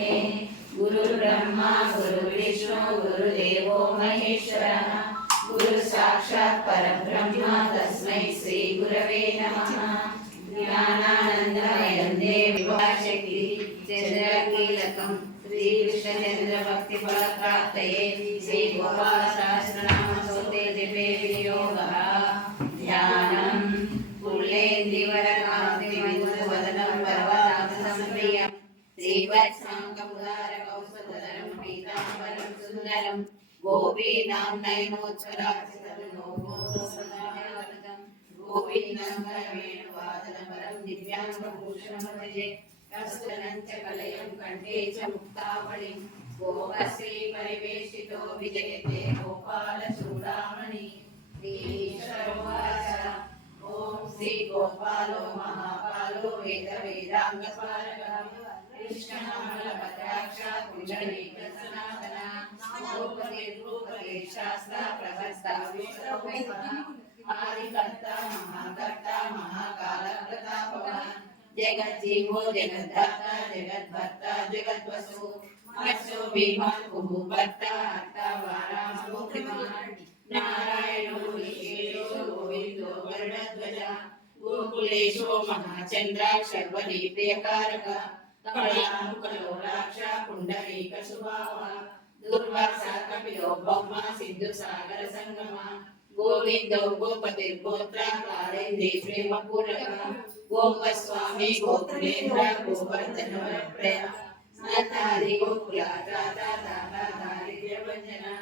गुरु ब्रह्मा गुरु विष्णु गुरुदेवो महेश्वरः गुरु साक्षात् परब्रह्म तस्मै श्री गुरवे नमः। ज्ञानानन्दमयं देवं शक्ति चन्द्रकीलकं श्री कृष्णचन्द्र भक्ति फलप्राप्तये श्री गोपाल सहस्रनाम स्तोत्रे जपे विनियोगः। ध्यानं पुल्लेन्द्रिवरकान्तिवदनं पर्वतासंप्रियं श्रीवत्साङ्गमुदारकौस्तुभधरं पीताम्बरं सुन्दरं गोपीनां नयनोज्ज्वलाचितनुलोकोत्सवनायकं गोविन्दं करवेणुवादनपरं दिव्याङ्गभूषणं भजे कस्तुरं च कलयं कण्ठे च मुक्तावळिं गोपश्री परिवेशितो विजयते गोपालचूडामणि। श्रीशरोवाच ओम श्री गोपालो महाकालो वेद वेदांगपारगः कृष्णनामलभद्राक्ष कुण्डलीकसनातन रूपते शास्त्र प्रवक्ता विश्वरूपः आदिकर्ता महाकाल प्रतापवान् जगज्जीवो जगद्धाता जगद्भर्ता जगद्वसु मत्स्यो भीमान् कुभुभर्ता अर्थवारामो कृमान् नारायणो विशेषो गोविन्दो गरुडध्वजः गोकुलेशो महाचन्द्र शर्वरी प्रियकारक कमलामुखलोलाक्ष पुण्डरीकशुभावः दुर्वासा कपिलो ब्रह्मा सिन्धुसागर संगमः गोविन्दो गोपतिर्गोत्र कालेन्द्री प्रेमपूरकः गोपस्वामी गोकुलेन्द्र गोवर्धनवरप्रया नाथादि गोकुलादाता दारिद्र्यभञ्जनः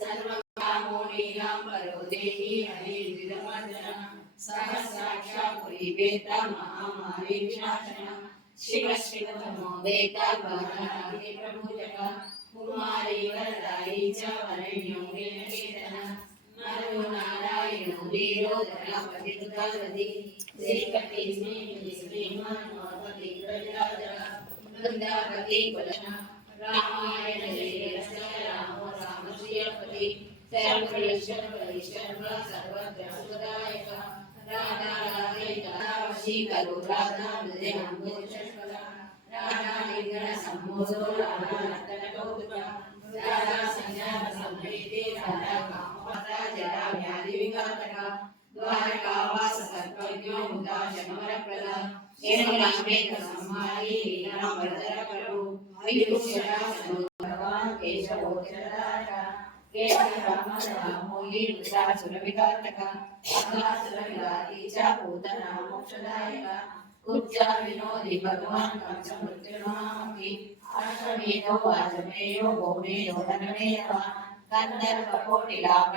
सर्वकामोनीनां परो देहि हरिर्विरमर्दनः सहस्राक्षपुरीवेता महामारी विनाशनः शिव शिवतमो वेता वाराहि प्रभुजः कुमारी वरदायी च वरण्यो वीणकेतनः नरो नारायणो वीरो धरापतिर्गवति श्रीपति श्रीमानोपति प्रजाजः वृन्दावती कुलः रामायण जयस्य रामो रामश्रियपति सर्वैश्वर्य सर्वग्रहदायक राधा राधेता वशीकरो राधा हृदयाम्बोजस्वला राधा निर्गुण सम्मोदो राधा नर्तनकौतुका राधा संज्ञान संप्रीते राधा कामपता जरा व्याधि विघातका द्वारकावास सर्वज्ञो मुदा शमरप्रदा येनोलामेक सम्मारी लीला वरदर प्रभु विदुषरासनो भगवान् केशवो जगदाका केशरामोही सुरविघातका अगासुरविघाती च पूतना मोक्षदायक कुब्जा विनोदी भगवान् कंसमृत्युर्मामपि अश्वमेधो वाजपेयो गोमेयो धनमेधः कन्दर्पकोटिलाभ